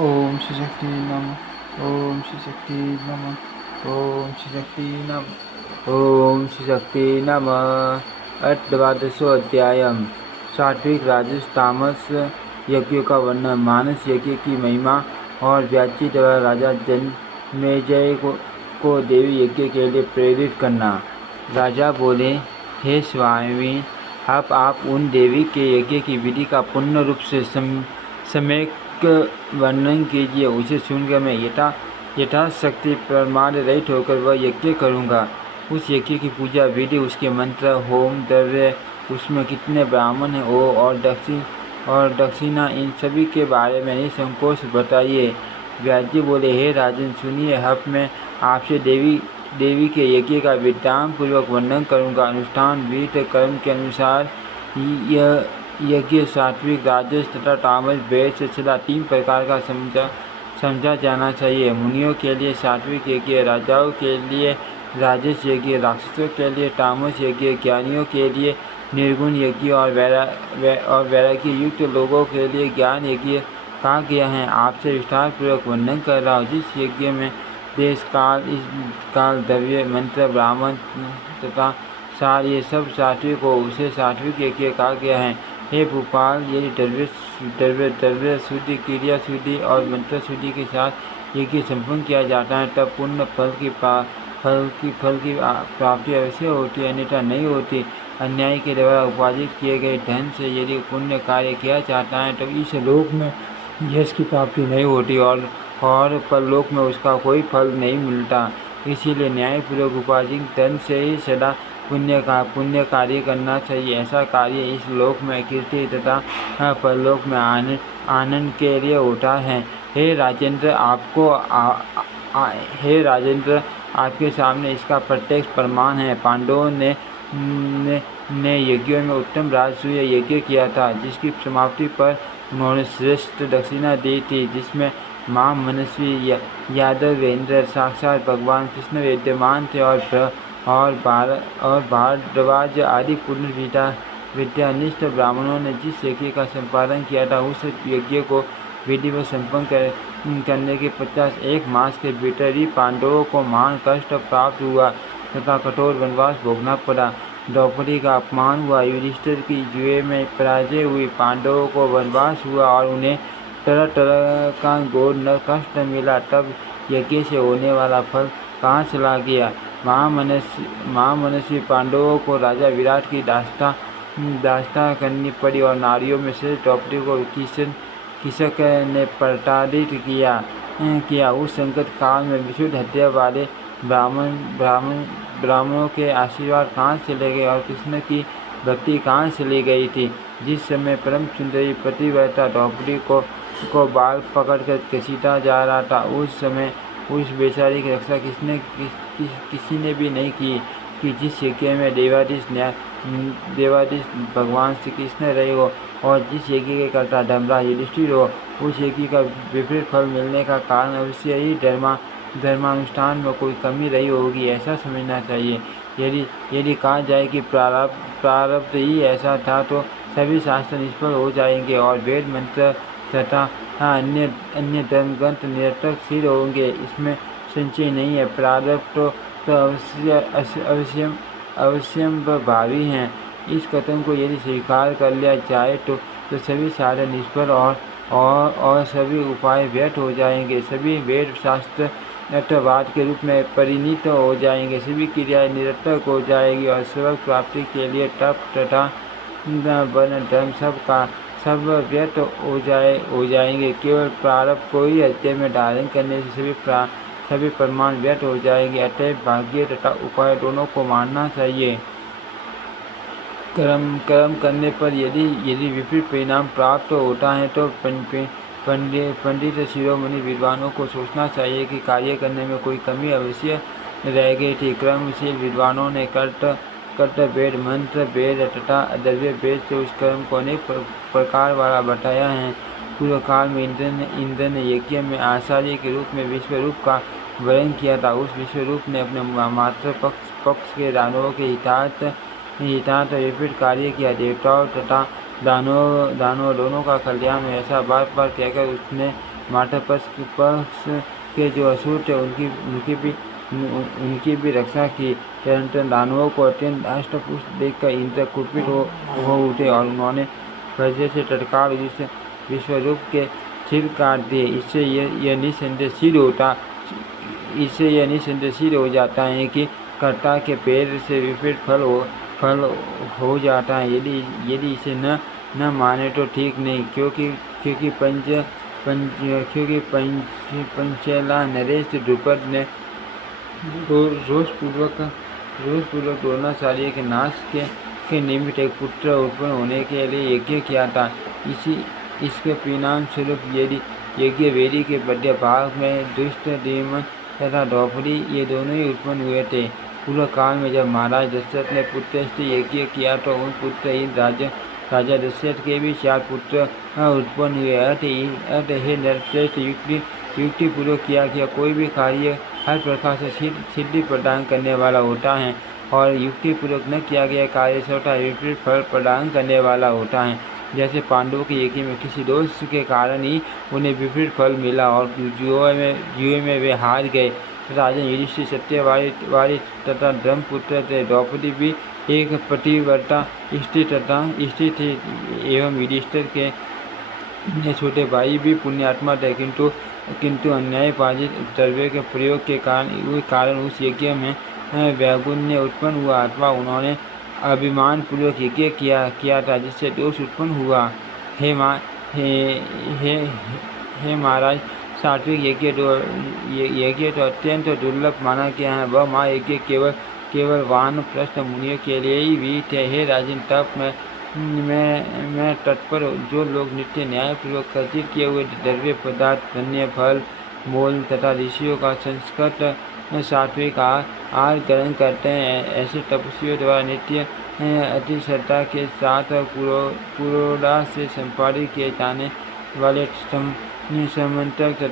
ओम श्री शक्ति नमः। ओम श्री शक्ति नमः। ओम श्री शक्ति नमः। ओम श्री शक्ति नमः। अष्टादशोऽध्यायः सात्विक राजस तामस यज्ञों का वर्णन। मानस यज्ञ की महिमा और व्याची द्वारा राजा जनमेजय को देवी यज्ञ के लिए प्रेरित करना। राजा बोले, हे स्वामी, आप उन देवी के यज्ञ की विधि का पूर्ण रूप से सम्यक वर्णन कीजिए। उसे सुनकर मैं यथाशक्ति प्रमाद रहित होकर वह यज्ञ करूँगा। उस यज्ञ की पूजा विधि, उसके मंत्र, होम, द्रव्य, उसमें कितने ब्राह्मण हैं और दक्षिणा, इन सभी के बारे में निसंकोच बताइए। व्यास जी बोले, हे राजन, सुनिए, अब मैं आपसे देवी के यज्ञ का विधान पूर्वक वर्णन करूँगा। अनुष्ठान विधि कर्म के अनुसार यह यज्ञ सात्विक, राजस तथा तामस भेद से चला 3 प्रकार का समझा जाना चाहिए। मुनियों के लिए सात्विक यज्ञ, राजाओं के लिए राजस यज्ञ, राक्षसों के लिए तामस यज्ञ, ज्ञानियों के लिए निर्गुण यज्ञ और वैराग्य युक्त लोगों के लिए ज्ञान यज्ञ कहा गया है। आपसे विस्तार पूर्वक वर्णन कर रहा हूँ। जिस यज्ञ में देश काल, द्रव्य, मंत्र, ब्राह्मण तथा सार ये सब सात्विक हो, उसे सात्विक यज्ञ कहा गया है। हे भूपाल, यदि द्रव्य शुद्धि, क्रिया शुद्धि और मंत्र शुद्धि के साथ यज्ञ संपन्न किया जाता है, तब पूर्ण फल की प्राप्ति अवश्य होती है, अन्यथा नहीं होती। अन्याय के द्वारा उपार्जित किए गए धन से यदि पुण्य कार्य किया जाता है तो इस लोक में यश की प्राप्ति नहीं होती और परलोक में उसका कोई फल नहीं मिलता। इसीलिए न्यायपूर्वक उपार्जित धन से ही सदा पुण्य कार्य करना चाहिए। ऐसा कार्य इस लोक में कीर्ति तथा परलोक में आनंद के लिए होता है। हे राजेंद्र, आपके सामने इसका प्रत्यक्ष प्रमाण है। पांडवों ने यज्ञों में उत्तम राजसूय यज्ञ किया था, जिसकी समाप्ति पर उन्होंने श्रेष्ठ दक्षिणा दी थी, जिसमें मां मनस्वी, यादवेंद्र, साक्षात भगवान कृष्ण विद्यमान थे और भारद्वाज आदि पूर्ण विद्यानिष्ठ ब्राह्मणों ने जिस यज्ञ का संपादन किया था, उस यज्ञ को विधिवत संपन्न करने के 51 मास के भीतर ही पांडवों को महान कष्ट प्राप्त हुआ तथा कठोर वनवास भोगना पड़ा। द्रौपदी का अपमान हुआ, युधिष्ठिर की जुए में पराजय हुई, पांडवों को वनवास हुआ और उन्हें तरह तरह का घोर कष्ट मिला। तब यज्ञ से होने वाला फल कहाँ चला गया? महामनस्वी पांडवों को राजा विराट की दास्ता करनी पड़ी और नारियों में से द्रौपदी को किसक ने प्रताड़ित किया। उस संकट काल में विशुद्ध हृदय वाले ब्राह्मणों के आशीर्वाद कहाँ चले गए और कृष्ण की भक्ति कहाँ चली गई थी। जिस समय परम सुंदरी पतिव्रता द्रौपदी को बाल पकड़कर घसीटा जा रहा था, उस समय उस बेचारी की रक्षा किसी ने भी नहीं की कि जिस यज्ञ में देवाधीश भगवान श्री कृष्ण रहे हो और जिस यज्ञ के कर्ता धर्मराज युधिष्ठिर हो, उस यज्ञ का विपरीत फल मिलने का कारण अवश्य ही धर्मानुष्ठान में कोई कमी रही होगी, ऐसा समझना चाहिए। यदि कहा जाए कि प्रारब्ध ही ऐसा था तो सभी शास्त्र निष्फल हो जाएंगे और वेद मंत्र तथा अन्य धर्मग्रंथ निरर्थक सिद्ध होंगे। इसमें संशय नहीं है। प्रारब्ध तो अवश्यम भावी हैं। इस कथन को यदि स्वीकार कर लिया जाए तो सभी साधन निष्फल और सभी उपाय व्यर्थ हो जाएंगे। सभी वेद शास्त्र अर्थवाद के रूप में परिणित हो जाएंगे। सभी क्रियाएं निरर्थक हो जाएगी और स्वर्ग प्राप्ति के लिए तप तथा वर्ण धर्म सब व्यर्थ हो जाएंगे। केवल प्रारब्ध को ही हृदय में धारण करने से सभी प्रमाण व्यर्थ हो जाएंगे। अतः भाग्य तथा उपाय दोनों को मानना चाहिए। कर्म करने पर यदि विपरीत परिणाम प्राप्त होता है तो पंडित शिरोमणि विद्वानों को सोचना चाहिए कि कार्य करने में कोई कमी अवश्य रह गई थी। कर्मशील विद्वानों ने कर्तव्य भेद, मंत्र भेद तथा द्रव्य भेद से उस कर्म को अनेक प्रकार वाला बताया है। पूर्व काल में इंद्र ने यज्ञ में आचार्य के रूप में विश्वरूप का वर्णन किया था। उस विश्वरूप ने अपने मात्र पक्ष के दानवों के हितार्थ विपरीत कार्य किया। देवताओं तथा दानवों दोनों का कल्याण हो, ऐसा बार बार कहकर उसने माता पक्ष के जो असुर थे उनकी भी रक्षा की। तदनंतर दानवों को अत्यंत अष्टपुष्ट देखकर इंद्र कुपित हो उठे और उन्होंने वज्र से टटकार विश्वरूप के सिर काट दिए। इससे यह निसंदेह सिद्ध हो जाता है कि कर्ता के पैर से विपरीत फल हो जाता है। यदि इसे न माने तो ठीक नहीं, क्योंकि पंचला नरेश द्रुपद ने रोषपूर्वक द्रोणाचार्य के नाश के निमित्त एक पुत्र उत्पन्न होने के लिए यज्ञ किया था। इसके परिणाम स्वरूप यज्ञ वेदी के मध्य भाग में दुष्ट देवन तथा द्रौपदी ये दोनों ही उत्पन्न हुए थे। पूर्व काल में जब महाराज दशरथ ने पुत्रष्टि यज्ञ किया तो उन पुत्रहीन राजा दशरथ के भी 4 पुत्र उत्पन्न हुए। अत हे नरश्रेष्ठ, युक्तिपूर्वक किया गया कोई भी कार्य हर प्रकार से सिद्धि प्रदान करने वाला होता है, और युक्तिपूर्वक न किया गया कार्य स्वतः विपरीत फल प्रदान करने वाला होता है। जैसे पांडवों के यज्ञ में किसी दोष के कारण ही उन्हें विपरीत फल मिला और जुए में वे हार गए। राजा युधिष्ठिर सत्यवादी तथा धर्मपुत्र थे। द्रौपदी भी एक पतिव्रता स्त्री थी एवं युधिष्ठिर के छोटे भाई भी पुण्यात्मा थे, किंतु अन्यायपाजित द्रव्य के प्रयोग के कारण उस यज्ञ में वैगुण्य उत्पन्न हुआ अथवा उन्होंने अभिमान पूर्वक यज्ञ किया था, जिससे दोष उत्पन्न हुआ। हे महाराज, सात्विक यज्ञ तो अत्यंत दुर्लभ माना गया है। वह महायज्ञ केवल वानप्रस्थ मुनियों के लिए ही विहित है। हे राजन, तप में तत्पर जो लोग नित्य न्यायपूर्वक अर्जित किए हुए द्रव्य पदार्थ, धन्य फल, मोल तथा ऋषियों का संस्कृत सात्विक आहार ग्रहण करते हैं, ऐसे तपस्वियों द्वारा नित्य अति श्रद्धा के साथ पुरोधा से संपादित किए जाने वाले समंत्रक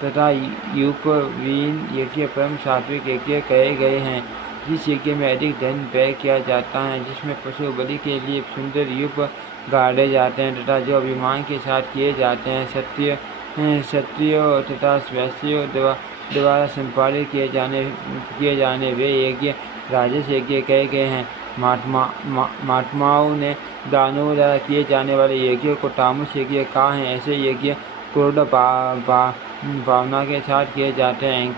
तथा यूपवीन यज्ञ परम सात्विक यज्ञ कहे गए हैं। जिस यज्ञ में अधिक धन व्यय किया जाता है, जिसमें पशु बलि के लिए सुंदर यूप गाड़े जाते हैं तथा जो अभिमान के साथ किए जाते हैं, क्षत्रियों तथा वैश्यों द्वारा संपादित किए जाने वे यज्ञ राजस यज्ञ कहे गए हैं। महात्माओं ने दानवों द्वारा किए जाने वाले यज्ञों को तामस यज्ञ कहा है। ऐसे यज्ञ क्रोध भावना के साथ किए जाते हैं,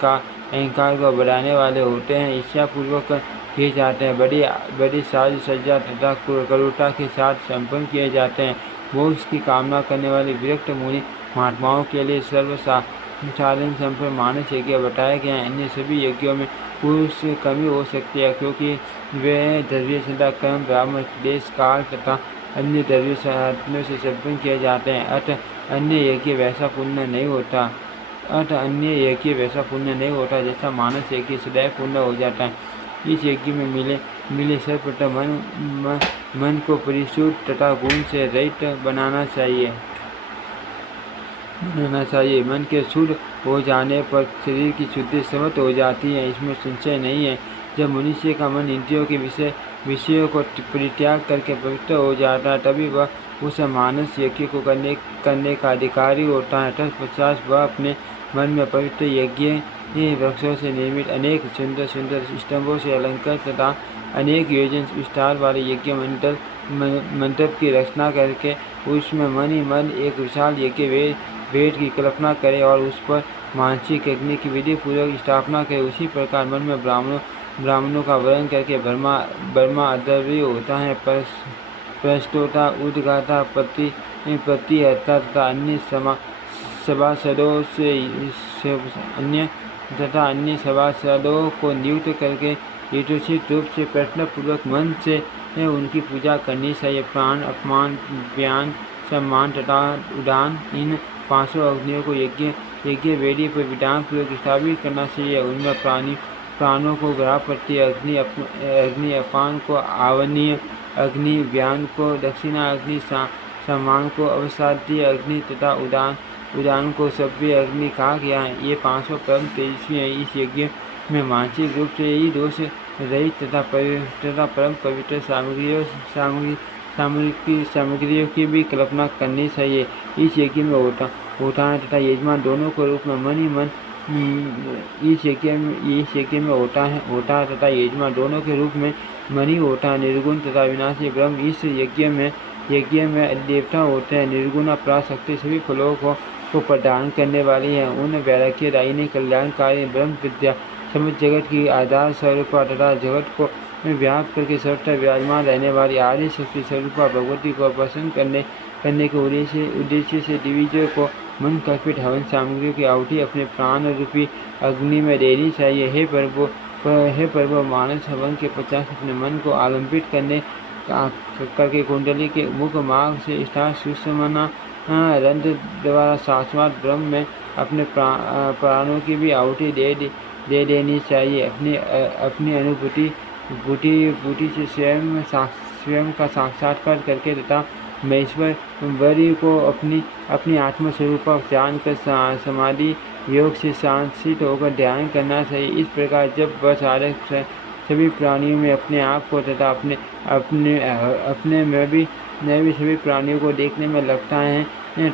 अहंकार को बढ़ाने वाले होते हैं, इच्छापूर्वक किए जाते हैं, बड़ी साज सज्जा तथा करुणा के साथ संपन्न किए जाते हैं। मोक्ष की कामना करने वाले विरक्त मुनि महात्माओं के लिए सर्वसाधारण संपन्न मानस यज्ञ बताए गए हैं। अन्य सभी यज्ञों में पुरुष कमी हो सकती है, क्योंकि वे द्रव्य संध्या कर्म ब्राह्मण देश काल तथा अन्य द्रव्य साधनों से संपन्न किए जाते हैं। अतः अन्य यज्ञ वैसा पुण्य नहीं होता जैसा मानस यज्ञ सदैव पूर्ण हो जाता है। इस यज्ञ में मिले सर्वप्रथम मन को परिशुद्ध तथा गुण से रहित बनाना चाहिए। मन के शुद्ध हो जाने पर शरीर की शुद्धि समर्थ हो जाती है, इसमें संशय नहीं है। जब मनुष्य का मन इंद्रियों के विषयों को परित्याग करके पवित्र हो जाता है, तभी वह उस मानस यज्ञ को करने का अधिकारी होता है। तत्पश्चात वह अपने मन में पवित्र यज्ञ वृक्षों से निर्मित अनेक सुंदर स्तंभों से अलंकृत तथा अनेक योजन विस्तार वाले यज्ञ मंडप की रचना करके उसमें मन ही मन एक विशाल यज्ञ वेद की कल्पना करे और उस पर मानसिक अग्नि की विधि पूर्वक स्थापना करे। उसी प्रकार मन में ब्राह्मणों का वर्ण करके ब्रह्मा अद्वितीय होता है, प्रस्तोता, उद्गाता, प्रतिहर्ता तथा अन्य सभासदों को नियुक्त करके यथोचित रूप से प्रश्नपूर्वक मन से उनकी पूजा करनी चाहिए। प्राण, अपमान, ज्ञान, सम्मान तथा उदान, इन 5 अग्नियों को यज्ञ वेदी पर विधान पूर्वक स्थापित करना चाहिए। उनमें प्राणों को ग्रहपति अग्नि, अपान को आवनीय अग्नि, व्यान को दक्षिणा अग्नि, सम्मान को अवसाद्य अग्नि तथा उदान को सभ्य अग्नि कहा गया है। ये 5 परम तेजस्वी हैं। इस यज्ञ में मानसिक रूप से ही दोष रहित तथा परम पवित्र सामग्रियों की भी कल्पना करनी चाहिए। इस यज्ञ में होता है तथा यजमान दोनों के रूप में मन ही मन इस यज्ञ में होता है तथा यजमान दोनों के रूप में मन ही होता है। निर्गुण तथा विनाशी ब्रह्म इस यज्ञ में देवता होते हैं। निर्गुणा पराशक्ति सभी फलों को प्रदान करने वाली है। उन वैराग्य दायिनी कल्याणकारी ब्रह्म विद्या समस्त जगत की आधार स्वरूपा तथा जगत को व्याप्त करके सर्वत्र विराजमान रहने वाली आदि शक्ति स्वरूपा भगवती को प्रसन्न करने के उद्देश्य से दिविजय को मन कल्पित हवन सामग्रियों की आहुति अपने प्राण रूपी अग्नि में देनी चाहिए। हे प्रभु मानस हवन के पश्चात अपने मन को आलंबित करके कुंडली के मुख मार्ग से स्टार सुषमना रंध्र द्वारा शाश्वत ब्रह्म में अपने प्राणों की भी आहुति दे देनी चाहिए। अपनी अनुभूति से स्वयं का साक्षात्कार करके तथा महेश्वर वरी को अपनी आत्मस्वरूप जानकर समाधि योग से शांत होकर ध्यान करना चाहिए। इस प्रकार जब वह साधक सभी प्राणियों में अपने आप को तथा अपने में भी सभी प्राणियों को देखने में लगता है,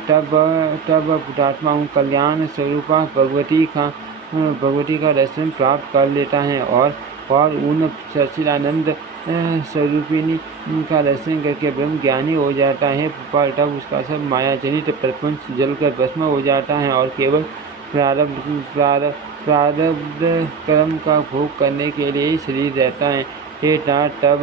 तब वह बुद्धात्मा कल्याण स्वरूपा भगवती का दर्शन प्राप्त कर लेता है और उन सच्चिदानंद स्वरूपिणी का दर्शन करके ब्रह्म ज्ञानी हो जाता है। तब उसका सब माया जनित प्रपंच जलकर भस्म हो जाता है और केवल प्रारब्ध कर्म का भोग करने के लिए ही शरीर रहता है। तब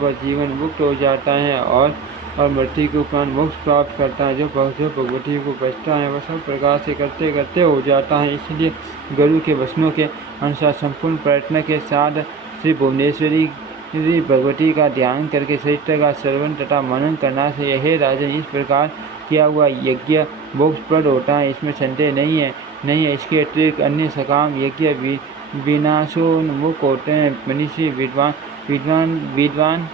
वह जीवन मुक्त हो जाता है और मृत्यु के उपरांत मोक्ष प्राप्त करता है। जो भगवती को बचता है वह सब प्रकार से करते करते हो जाता है। इसलिए गुरु के वचनों के अनुसार संपूर्ण प्रयत्न के साथ श्री भुवनेश्वरी भगवती का ध्यान करके चरित्र का श्रवण तथा मनन करना चाहिए। हे राजन, इस प्रकार किया हुआ यज्ञ मोक्षप्रद होता है, इसमें संदेह नहीं है। इसके अतिरिक्त अन्य सकाम यज्ञ विनाशोन्मुख होते हैं। मनीषी विद्वान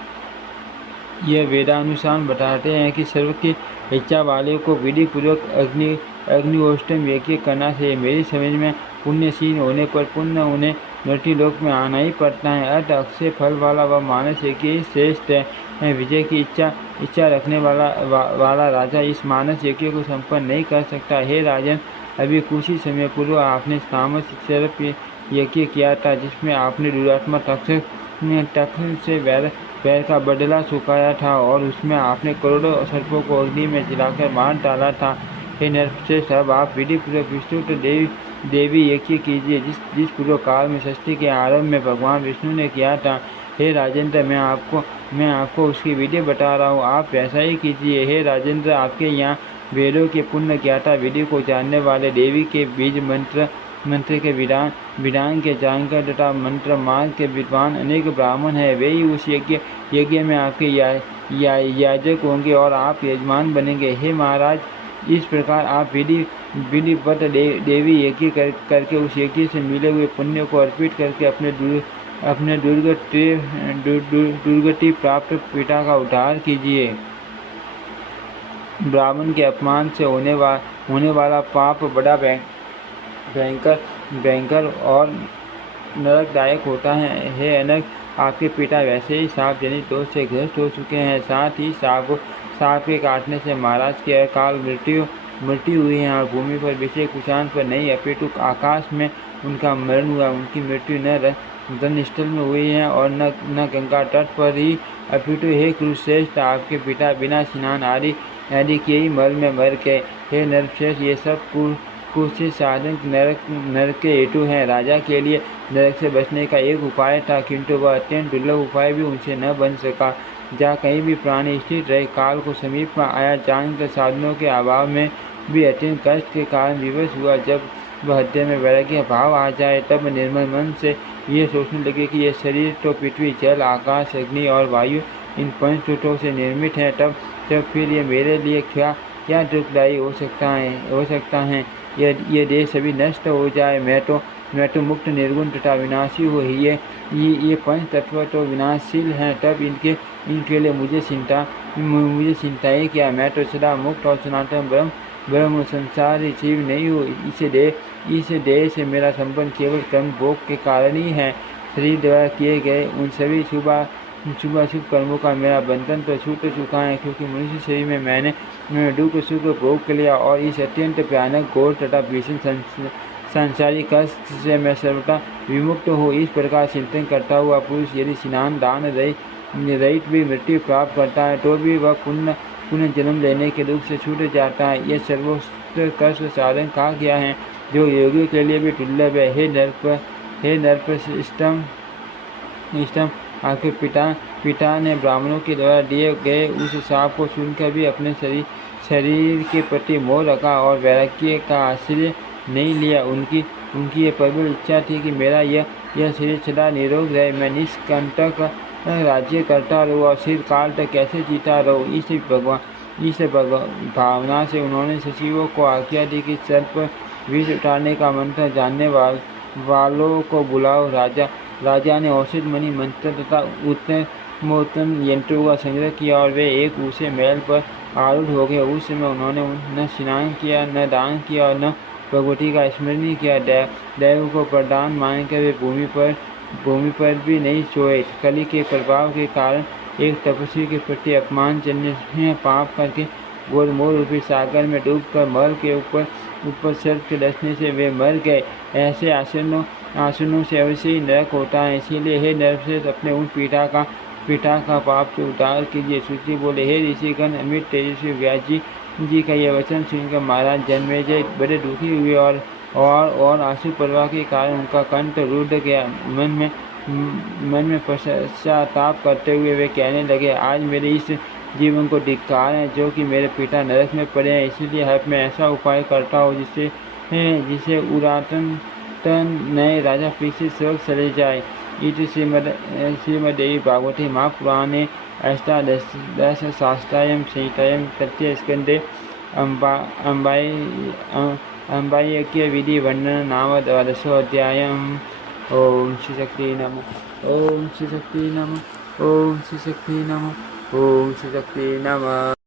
यह वेदानुसार बताते हैं कि सर्व की इच्छा वाले को विधि पूर्वक अग्निहोष्टम यज्ञ करना चाहिए। मेरी समझ में पुण्यशील होने पर पुण्य उन्हें मृत्यु लोक में आना ही पड़ता है। अक्षय फल वाला वह मानस यज्ञ श्रेष्ठ है। विजय की इच्छा रखने वाला राजा इस मानस यज्ञ को संपन्न नहीं कर सकता। हे राजन, अभी कुछ ही समय पूर्व आपने तामस सर्प यज्ञ किया था, जिसमें आपने दुरात्मा तक्षक से पैर का बदला चुकाया था और उसमें आपने करोड़ों सर्पों को अग्नि में जलाकर मार डाला था। हे नरश्रेष्ठ, अब आप विधि पूर्वक विष्णु देवी यज्ञ कीजिए, जिस पूर्व काल में सृष्टि के आरंभ में भगवान विष्णु ने किया था। हे राजेंद्र, मैं आपको उसकी विधि बता रहा हूँ, आप वैसा ही कीजिए। हे राजेंद्र, आपके यहाँ वेदों के पुण्य ज्ञाता विधि को जानने वाले देवी के बीज मंत्र के विधान के जानकर तथा मंत्र मार्ग के विद्वान अनेक ब्राह्मण हैं। वे ही उस यज्ञ में आपके याजक होंगे और आप यजमान बनेंगे। हे महाराज, इस प्रकार आप विधिवत देवी यज्ञ करके उस यज्ञ से मिले हुए पुण्य को अर्पित करके अपने दुर्गति प्राप्त पिता का उद्धार कीजिए। ब्राह्मण के अपमान से होने वाला पाप बड़ा भयंकर और नरकदायक होता है। हे अनक, आपके पिता वैसे ही सांप जनित दोष से ग्रस्त हो चुके हैं। साथ ही सांप के काटने से महाराज की अकाल मृत्यु हुई है और भूमि पर विषय कुचान पर नहीं अपितु आकाश में उनका मरण हुआ। उनकी मृत्यु न धनस्थल में हुई है और न गंगा तट पर ही अपितु हे कुरुश्रेष्ठ, आपके पिता बिना स्नान आदि किए ही मल में मर गए। हे नरश्रेष्ठ, ये सब कुछ साधन नरक के हेतु हैं। राजा के लिए नरक से बचने का एक उपाय था, किंतु वह अत्यंत दुर्लभ उपाय भी उनसे न बन सका। जहाँ कहीं भी प्राणी स्थित रहे, काल को समीप में आया जानकर साधनों के अभाव में भी अत्यंत कष्ट के कारण विवश हुआ। जब वह हृदय में वैराग्य भाव आ जाए, तब निर्मल मन से ये सोचने लगे कि यह शरीर तो पृथ्वी, जल, आकाश, अग्नि और वायु इन पंच तत्वों से निर्मित है। तब फिर ये मेरे लिए क्या दुखदायी हो सकता है। ये देह सभी नष्ट हो जाए, मैं तो मुक्त निर्गुण तथा विनाशी हो। ये पंच तत्व तो विनाशशील हैं, तब इनके लिए मुझे चिंताएं क्या। मैं तो सदा मुक्त और सनातन ब्रह्म संसार जीव नहीं हूँ। इस देह से मेरा संबंध केवल कर्म भोग के कारण ही है। शरीर द्वारा किए गए उन सभी शुभ अशुभ कर्मों का मेरा बंधन तो छूट चुका है, क्योंकि मनुष्य शरीर में मैंने दुख सुख भोग कर लिया और इस अत्यंत भयानक घोर तथा भीषण सांसारिक कष्ट से मैं सर्वथा विमुक्त हूँ। इस प्रकार चिंतन करता हुआ पुरुष यदि स्नान दान रहित भी मृत्यु प्राप्त करता है तो भी वह पुनः जन्म लेने के दुख से छूट जाता है। यह सर्वोत्कृष्ट कष्ट साधन कहा गया है, जो योगियों के लिए भी दुर्लभ है। हे नरपृष्ठम आपके पिता ने ब्राह्मणों के द्वारा दिए गए उस शाप को सुनकर भी अपने शरीर के प्रति मोह रखा और वैराग्य का आश्रय नहीं लिया। उनकी यह प्रबल इच्छा थी कि मेरा यह शरीर सदा निरोग रहे, मैं निष्कंटक राज्य करता रहूँ और चिर काल तक कैसे जीता रहूँ। इस भावना से उन्होंने सचिवों को आज्ञा दी कि सर्प विष उठाने का मंत्र जानने वालों को बुलाओ। राजा ने औषध मणि मंत्र तथा उत्तम यंत्रों का संग्रह किया और वे एक ऊंचे महल पर आरूढ़ हो गए। उस समय उन्होंने न स्नान किया, न दान किया और न भगवती का स्मरण किया। दैव को प्रदान मानकर वे भूमि पर भी नहीं सोए। कली के प्रभाव के कारण एक तपस्वी के प्रति अपमानजन्य पाप करके गोलमोल रूपी सागर में डूबकर महल के ऊपर सर्प के डसने से वे मर गए। ऐसे आसनों से अवश्य ही नरक होता है। इसीलिए हे नरश्रेष्ठ, अपने उन पिता का पाप से उद्धार कीजिए। श्रुति बोले, हे ऋषिगण, अमित तेजस्वी व्यास जी का यह वचन सुनकर महाराज जन्मेजय बड़े दुखी हुए और आंसू प्रवाह के कारण उनका कंठ रुद्ध गया। मन में पश्चाताप करते हुए वे कहने लगे, आज मेरे इस जीवन को धिक्कार है जो कि मेरे पिता नरक में पड़े हैं। इसीलिए अब मैं ऐसा उपाय करता हूँ जिसे उरातन नए राजा पीछे स्वर्ग चले जाए। इति श्रीमद्देवी भागवते महापुराणे अष्टादश शास्त्रायां संहितायां तृतीय स्कन्धे अम्बाय्य विधि वर्णन नाम द्वादशोऽध्यायः। ओम श्री शक्ति नमः। ओम श्री शक्ति नमः। ओम श्री शक्ति नमः। ओम श्री शक्ति नमः।